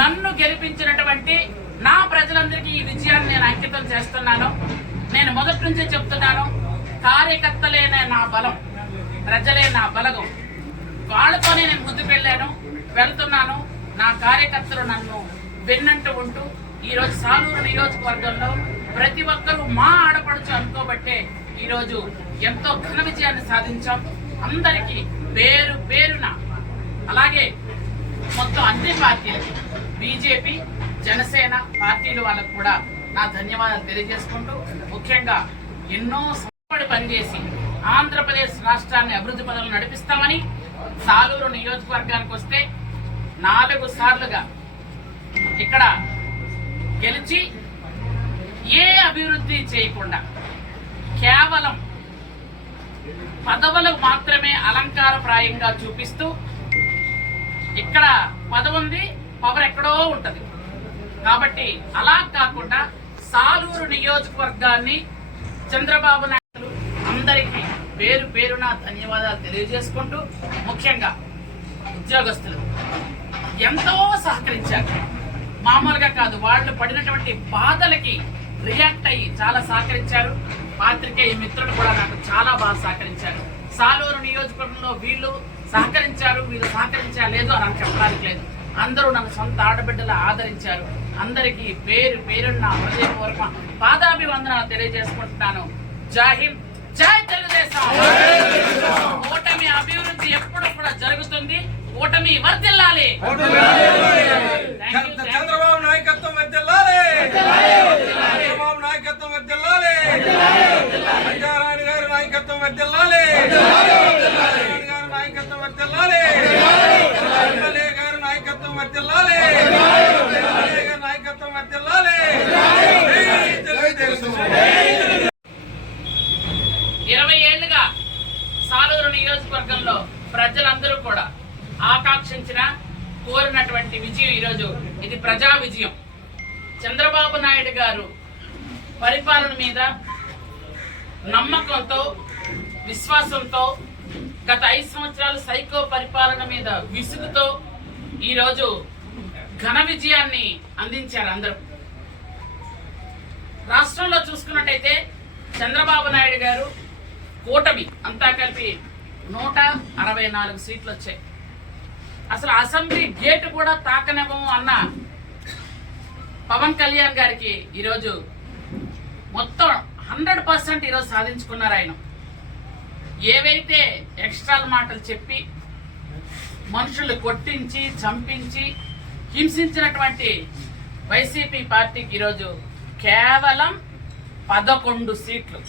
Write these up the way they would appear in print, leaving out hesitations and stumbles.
నన్ను గెలిపించినటువంటి నా ప్రజలందరికీ ఈ విజయాన్ని నేను అంకితం చేస్తున్నాను. నేను మొదటి నుంచే చెప్తున్నాను, కార్యకర్తలేనే నా బలం, ప్రజలే నా బలగం. వాళ్ళతోనే నేను ముందుకు వెళ్తున్నాను. నా కార్యకర్తలు నన్ను వెన్నంటూ ఉంటూ ఈరోజు సాలూరు నియోజకవర్గంలో ప్రతి ఒక్కరూ మా ఆడపడుచు అనుకోబట్టే ఈరోజు ఎంతో ఘన విజయాన్ని సాధించాం. అందరికీ పేరు పేరున, అలాగే మొత్తం అన్ని పార్టీలకి, బీజేపీ, జనసేన పార్టీలు వాళ్ళకు కూడా నా ధన్యవాదాలు తెలియజేసుకుంటూ, ముఖ్యంగా ఎన్నో సంవత్సరాలు పనిచేసి ఆంధ్రప్రదేశ్ రాష్ట్రాన్ని అభివృద్ధి పనులు నడిపిస్తామని సాలూరు నియోజకవర్గానికి వస్తే 4 సార్లుగా ఇక్కడ గెలిచి ఏ అభివృద్ధి చేయకుండా కేవలం పదవులకు మాత్రమే అలంకారప్రాయంగా చూపిస్తూ, ఇక్కడ పదవి ఉంది, పవర్ ఎక్కడో ఉంటది కాబట్టి అలా కాకుండా సాలూరు నియోజకవర్గాన్ని చంద్రబాబు నాయుడు అందరికీ పేరు పేరున ధన్యవాదాలు తెలియజేసుకుంటూ, ముఖ్యంగా ఉద్యోగస్తులు ఎంతో సహకరించారు. మామూలుగా కాదు, వాళ్ళు పడినటువంటి బాధలకి రియాక్ట్ అయ్యి చాలా సహకరించారు. పాత్రికేయ మిత్రులు కూడా నాకు చాలా బాగా సహకరించారు. సాలూరు నియోజకవర్గంలో వీళ్ళు సహకరించారు, వీళ్ళు సహకరించలేదు అని నాకు చెప్పడానికి లేదు. అందరూ నన్ను సొంత ఆడబిడ్డలు ఆదరించారు. అందరికీ పేరు పేరున్న హృదయపూర్వక పాదాభివందనాలు తెలియజేసుకుంటున్నాను. జై హింద్, జై తెలుగుదేశం. ఓటమి అభివృద్ధి ఎప్పుడు కూడా జరుగుతుంది. ఓటమి వర్ధిల్లాలి. చంద్రబాబు నాయకత్వం వర్ధిల్లాలి. చంద్రబాబు నాయకత్వం వర్ధిల్లాలి. సంజారాణి గారి నాయకత్వం వర్ధిల్లాలి. గారి నాయకత్వం వర్ధిల్లాలి. ఎమ్మెల్యే గారి నాయకత్వం వర్ధిల్లాలి. గారి నాయకత్వం వర్ధిల్లాలి. 20 ఏళ్లుగా సాలూరు నియోజకవర్గంలో ప్రజలందరూ కూడా ఆకాంక్షించిన, కోరినటువంటి విజయం ఈరోజు ఇది ప్రజా విజయం. చంద్రబాబు నాయుడు గారు పరిపాలన మీద నమ్మకంతో, విశ్వాసంతో, గత 5 సంవత్సరాలు సైకో పరిపాలన మీద విసుగుతో ఈరోజు ఘన విజయాన్ని అందించారు అందరూ. రాష్ట్రంలో చూసుకున్నట్టయితే చంద్రబాబు నాయుడు గారు కూటమి అంతా కలిపి 164 సీట్లు వచ్చాయి. అసలు అసెంబ్లీ గేటు కూడా తాకనివ్వము అన్న పవన్ కళ్యాణ్ గారికి ఈరోజు మొత్తం 100% ఈరోజు సాధించుకున్నారు. ఆయన ఏవైతే ఎక్స్ట్రా మాటలు చెప్పి మనుషులు కొట్టించి, చంపించి, హింసించినటువంటి వైసీపీ పార్టీకి ఈరోజు కేవలం 11 సీట్లు.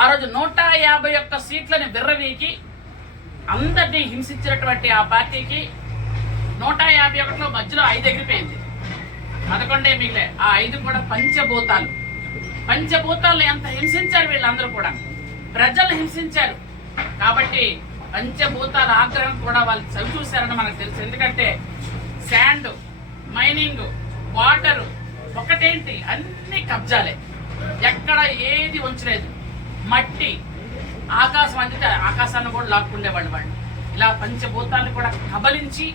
ఆ రోజు 151 సీట్లని విర్రవీకి అందరినీ హింసించినటువంటి ఆ పార్టీకి 151లో మధ్యలో 5 ఎగిరిపోయింది, 11 మిగిలే. ఆ 5 కూడా పంచభూతాలను ఎంత హింసించారు వీళ్ళందరూ కూడా, ప్రజలు హింసించారు. కాబట్టి పంచభూతాల ఆగ్రహం కూడా వాళ్ళు చవి చూశారని మనకు తెలుసు. ఎందుకంటే శాండ్, మైనింగ్, వాటరు ఒకటేంటి అన్ని కబ్జాలే, ఎక్కడ ఏది ఉంచలేదు. మట్టి, ఆకాశం అందితే ఆకాశాన్ని కూడా లాక్కుండేవాళ్ళు వాళ్ళు. ఇలా పంచభూతాలను కూడా కబలించి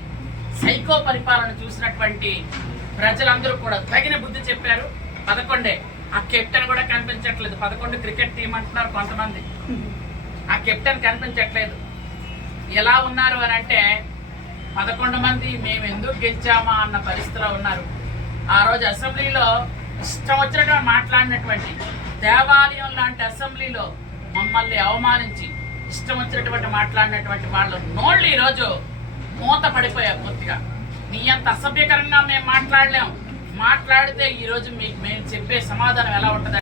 సైకో పరిపాలన చూసినటువంటి ప్రజలందరూ కూడా తగిన బుద్ధి చెప్పారు. 11 ఆ కెప్టెన్ కూడా కనిపించట్లేదు. 11 క్రికెట్ టీం అంటున్నారు కొంతమంది, ఆ కెప్టెన్ కనిపించట్లేదు. ఎలా ఉన్నారు అని అంటే 11 మంది మేము ఎందుకు గెలిచామా అన్న పరిస్థితిలో ఉన్నారు. ఆ రోజు అసెంబ్లీలో ఇష్టం వచ్చినట్టు మాట్లాడినటువంటి, దేవాలయం లాంటి అసెంబ్లీలో మమ్మల్ని అవమానించి ఇష్టం వచ్చినటువంటి మాట్లాడినటువంటి వాళ్ళ నోళ్ళు ఈరోజు మూత పడిపోయారు పూర్తిగా. నీ అంత అసభ్యకరంగా మేము మాట్లాడలేం. మాట్లాడితే ఈరోజు మీకు మేము చెప్పే సమాధానం ఎలా ఉంటుంది